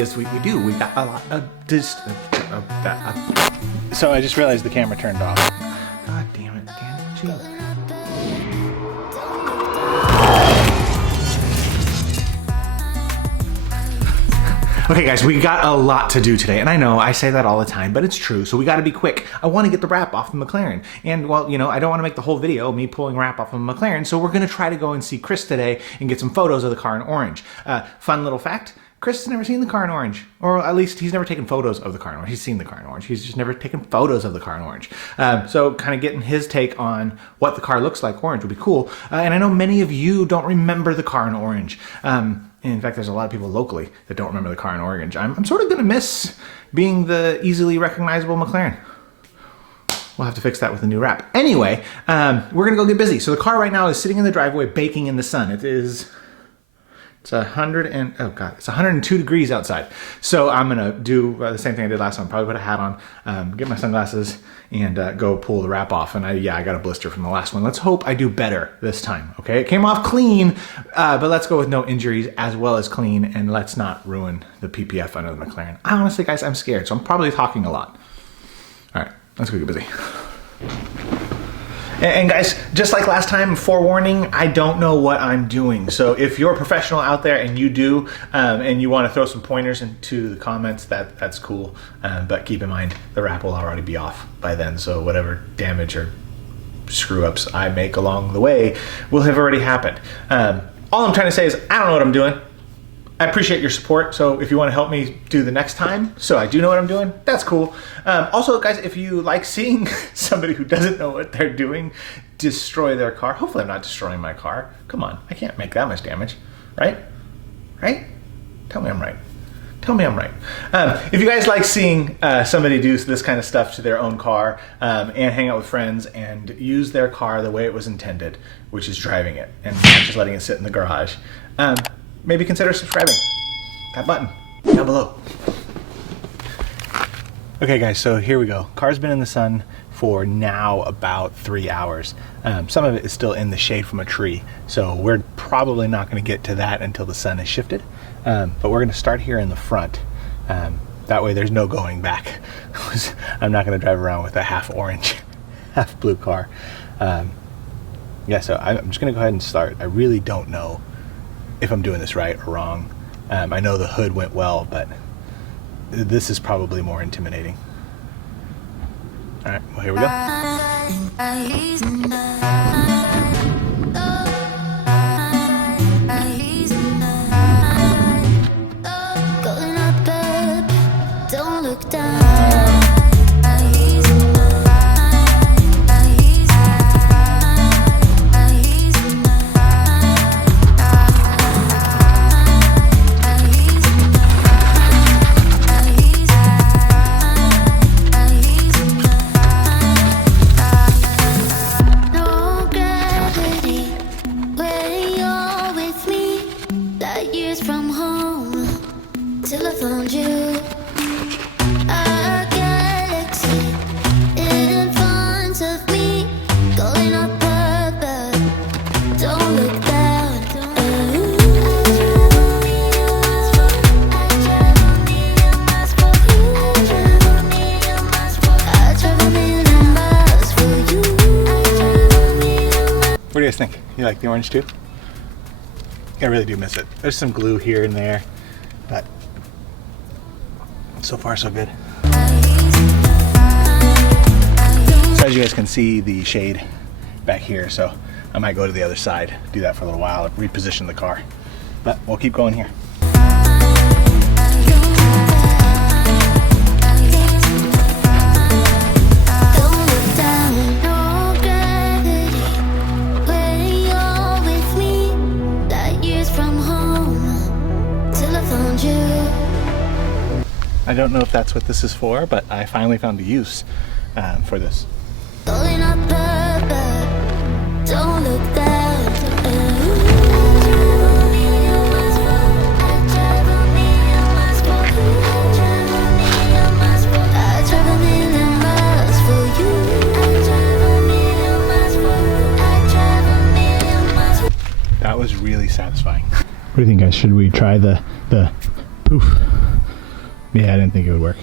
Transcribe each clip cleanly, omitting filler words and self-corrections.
is we do. We got a lot of So I just realized the camera turned off. God damn it, Gee. Okay guys, we got a lot to do today, and I know I say that all the time, but it's true, so we gotta be quick. I wanna get the wrap off the Mclaren, and well, you know, I don't wanna make the whole video me pulling wrap off of the Mclaren, so we're gonna try to go and see Chris today and get some photos of the car in orange. Fun little fact, Chris has never seen the car in orange, or at least he's never taken photos of the car in orange. He's seen the car in orange, he's just never taken photos of the car in orange. So kind of getting his take on what the car looks like orange would be cool. And I know many of you don't remember the car in orange. In fact, there's a lot of people locally that don't remember the car in orange. I'm sort of gonna miss being the easily recognizable Mclaren. We'll have to fix that with a new wrap. Anyway, we're gonna go get busy. So the car right now is sitting in the driveway baking in the sun. It's 102 degrees outside. So I'm gonna do the same thing I did last time. Probably put a hat on, get my sunglasses, and go pull the wrap off. And I got a blister from the last one. Let's hope I do better this time, okay? It came off clean, but let's go with no injuries as well as clean, and let's not ruin the PPF under the Mclaren. Honestly, guys, I'm scared, so I'm probably talking a lot. All right, let's go get busy. And guys, just like last time, forewarning, I don't know what I'm doing. So if you're a professional out there and you do, and you want to throw some pointers into the comments, that's cool. But keep in mind, the wrap will already be off by then. So whatever damage or screw ups I make along the way will have already happened. All I'm trying to say is I don't know what I'm doing. I appreciate your support, so if you want to help me do the next time, so I do know what I'm doing, that's cool. Also, guys, if you like seeing somebody who doesn't know what they're doing destroy their car, hopefully I'm not destroying my car. Come on, I can't make that much damage, right? Right? Tell me I'm right. Tell me I'm right. If you guys like seeing somebody do this kind of stuff to their own car and hang out with friends and use their car the way it was intended, which is driving it and not just letting it sit in the garage, maybe consider subscribing. That button down below. Okay guys, so here we go. Car's been in the sun for now about 3 hours. Some of it is still in the shade from a tree, so we're probably not going to get to that until the sun is shifted. But we're going to start here in the front. That way there's no going back. I'm not going to drive around with a half orange, half blue car. Yeah, so I'm just going to go ahead and start. I really don't know if I'm doing this right or wrong. I know the hood went well, but this is probably more intimidating. All right, well, here we go. Don't look down. What do you guys think? You like the orange too? I really do miss it. There's some glue here and there, but so far so good. So as you guys can see, the shade back here, so I might go to the other side, do that for a little while, reposition the car. But we'll keep going here. I don't know if that's what this is for, but I finally found a use for this. Don't look down. That was really satisfying. What do you think, guys? Should we try the poof Yeah, I didn't think it would work.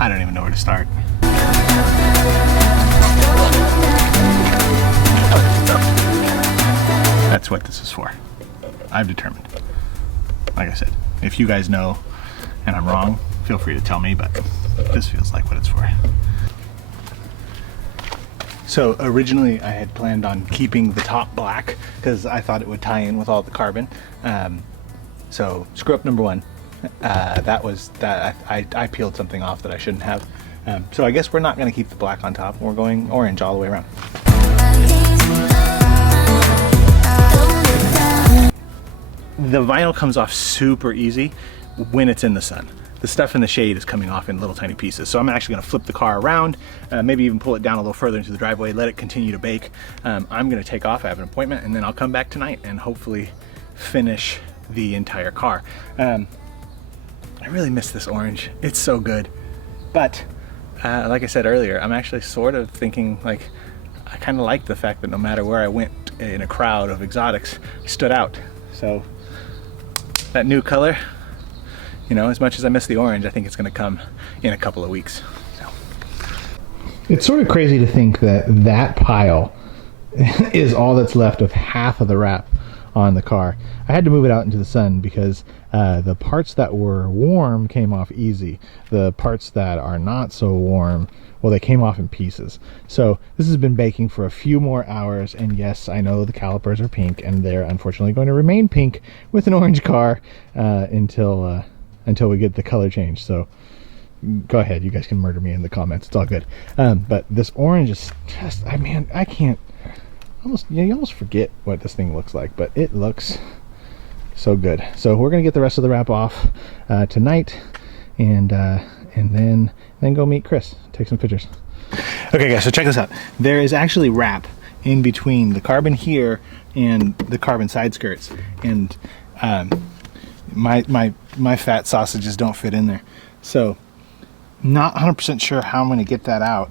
I don't even know where to start. That's what this is for. I've determined. Like I said, if you guys know and I'm wrong, feel free to tell me, but this feels like what it's for. So originally I had planned on keeping the top black because I thought it would tie in with all the carbon. So screw up number one. I peeled something off that I shouldn't have. So I guess we're not going to keep the black on top. We're going orange all the way around. The vinyl comes off super easy when it's in the sun. The stuff in the shade is coming off in little tiny pieces. So I'm actually going to flip the car around, maybe even pull it down a little further into the driveway, let it continue to bake. I'm going to take off. I have an appointment, and then I'll come back tonight and hopefully finish the entire car. I really miss this orange. It's so good. But like I said earlier, I'm actually sort of thinking, like, I kind of like the fact that no matter where I went in a crowd of exotics, I stood out. So that new color, you know, as much as I miss the orange, I think it's going to come in a couple of weeks. So. It's sort of crazy to think that that pile is all that's left of half of the wrap on the car. I had to move it out into the sun because the parts that were warm came off easy. The parts that are not so warm, well, they came off in pieces. So this has been baking for a few more hours, and yes, I know the calipers are pink, and they're unfortunately going to remain pink with an orange car until we get the color change. So go ahead, you guys can murder me in the comments, it's all good. But this orange is just, I mean, I can't, you almost forget what this thing looks like, but it looks so good. So we're gonna get the rest of the wrap off tonight, and then go meet Chris, take some pictures. Okay guys, so check this out. There is actually wrap in between the carbon here and the carbon side skirts, and my fat sausages don't fit in there. So not 100% sure how I'm gonna get that out.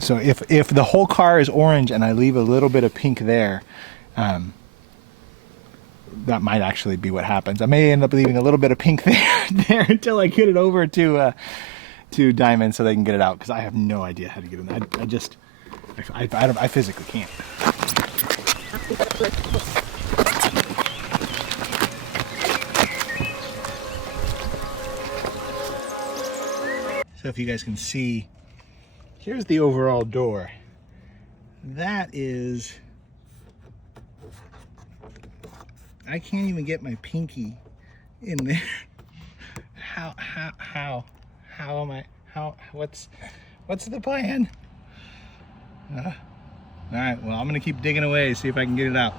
So if the whole car is orange and I leave a little bit of pink there, that might actually be what happens. I may end up leaving a little bit of pink there until I get it over to Diamond so they can get it out, because I have no idea how to get it in. I physically can't. So if you guys can see, here's the overall door. That is, I can't even get my pinky in there. How am I, what's the plan? All right, well, I'm gonna keep digging away, see if I can get it out.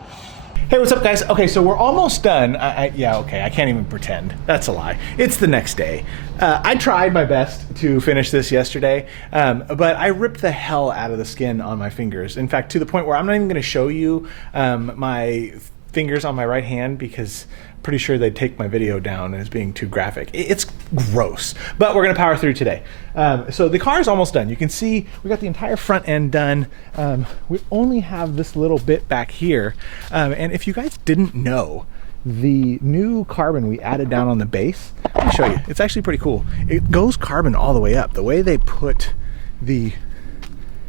Hey, what's up guys? Okay, so we're almost done. Yeah, okay, I can't even pretend. That's a lie. It's the next day. I tried my best to finish this yesterday, but I ripped the hell out of the skin on my fingers. In fact, to the point where I'm not even gonna show you my fingers on my right hand, because I'm pretty sure they'd take my video down as being too graphic. It's gross, but we're gonna power through today. So the car is almost done. You can see we got the entire front end done. We only have this little bit back here. And if you guys didn't know, the new carbon we added down on the base, let me show you. It's actually pretty cool. It goes carbon all the way up. The way they put the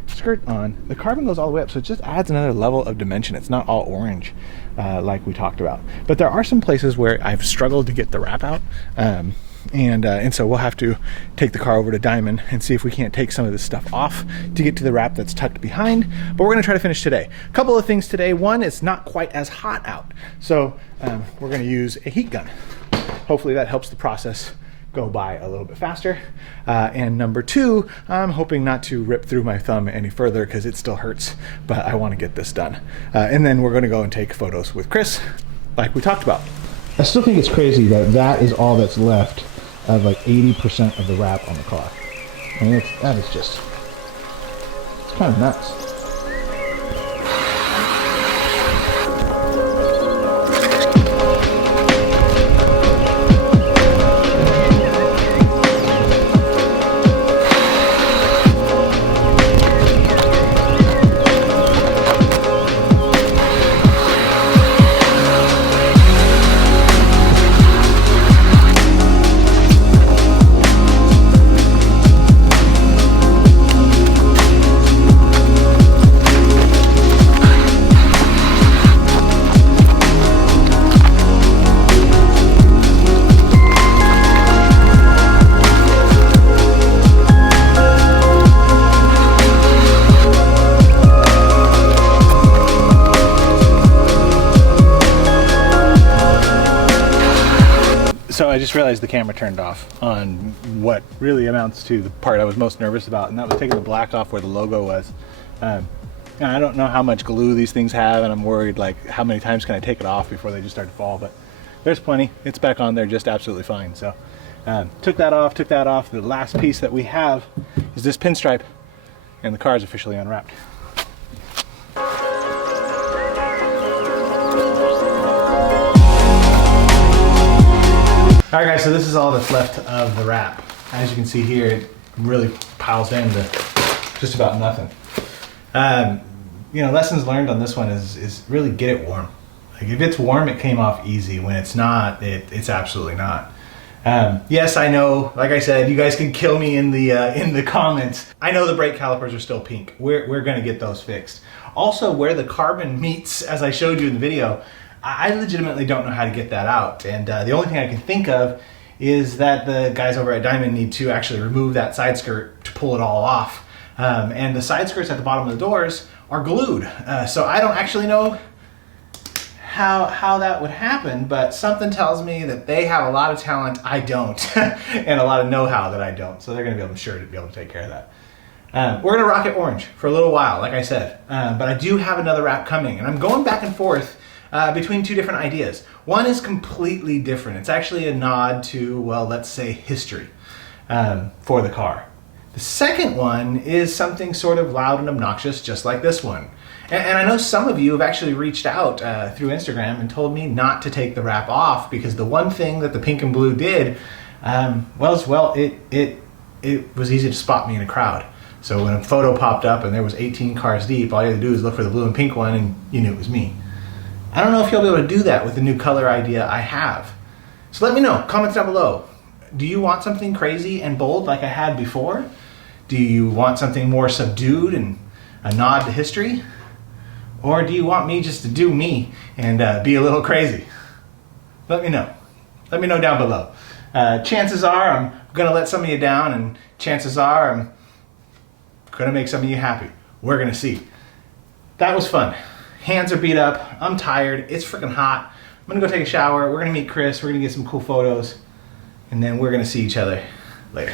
skirt on, the carbon goes all the way up, so it just adds another level of dimension. It's not all orange like we talked about, but there are some places where I've struggled to get the wrap out, and so we'll have to take the car over to Diamond and see if we can't take some of this stuff off to get to the wrap that's tucked behind. But we're gonna try to finish today. A couple of things today. One, it's not quite as hot out, so we're gonna use a heat gun. Hopefully that helps the process go by a little bit faster. And number two, I'm hoping not to rip through my thumb any further because it still hurts, but I want to get this done. And then we're going to go and take photos with Chris, like we talked about. I still think it's crazy that that is all that's left of like 80% of the wrap on the car. I mean, that is just, it's kind of nuts. So I just realized the camera turned off on what really amounts to the part I was most nervous about, and that was taking the black off where the logo was. And I don't know how much glue these things have, and I'm worried like how many times can I take it off before they just start to fall, but there's plenty. It's back on there just absolutely fine. So took that off. The last piece that we have is this pinstripe, and the car is officially unwrapped. All right, guys, so this is all that's left of the wrap. As you can see here, it really piles down to just about nothing. You know, lessons learned on this one is really get it warm. Like if it's warm, it came off easy. When it's not, it's absolutely not. Yes, I know, like I said, you guys can kill me in the comments. I know the brake calipers are still pink. We're gonna get those fixed. Also, where the carbon meets, as I showed you in the video, I legitimately don't know how to get that out. And the only thing I can think of is that the guys over at Diamond need to actually remove that side skirt to pull it all off. And the side skirts at the bottom of the doors are glued. So I don't actually know how that would happen, but something tells me that they have a lot of talent I don't, and a lot of know-how that I don't. So they're gonna be able to take care of that. We're gonna rock it orange for a little while, like I said, but I do have another wrap coming, and I'm going back and forth between two different ideas. One is completely different. It's actually a nod to, well, let's say history for the car. The second one is something sort of loud and obnoxious, just like this one. And I know some of you have actually reached out through Instagram and told me not to take the wrap off because the one thing that the pink and blue did, it was easy to spot me in a crowd. So when a photo popped up and there was 18 cars deep, all you had to do is look for the blue and pink one and you knew it was me. I don't know if you'll be able to do that with the new color idea I have. So let me know, comments down below. Do you want something crazy and bold like I had before? Do you want something more subdued and a nod to history? Or do you want me just to do me and be a little crazy? Let me know. Let me know down below. Chances are I'm gonna let some of you down, and chances are I'm gonna make some of you happy. We're gonna see. That was fun. Hands are beat up, I'm tired, it's freaking hot. I'm gonna go take a shower, we're gonna meet Chris, we're gonna get some cool photos, and then we're gonna see each other later.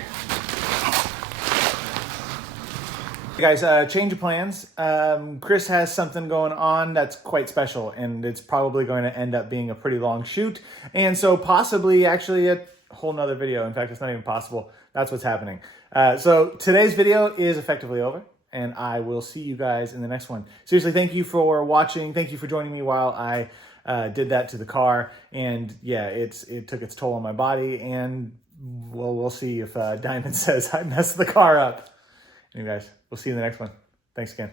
Hey guys, change of plans. Chris has something going on that's quite special, and it's probably going to end up being a pretty long shoot, and so possibly actually a whole nother video. In fact, it's not even possible. That's what's happening. So today's video is effectively over, and I will see you guys in the next one. Seriously, thank you for watching. Thank you for joining me while I did that to the car. And yeah, it took its toll on my body, and well, we'll see if Diamond says I messed the car up. Anyway, guys, we'll see you in the next one. Thanks again.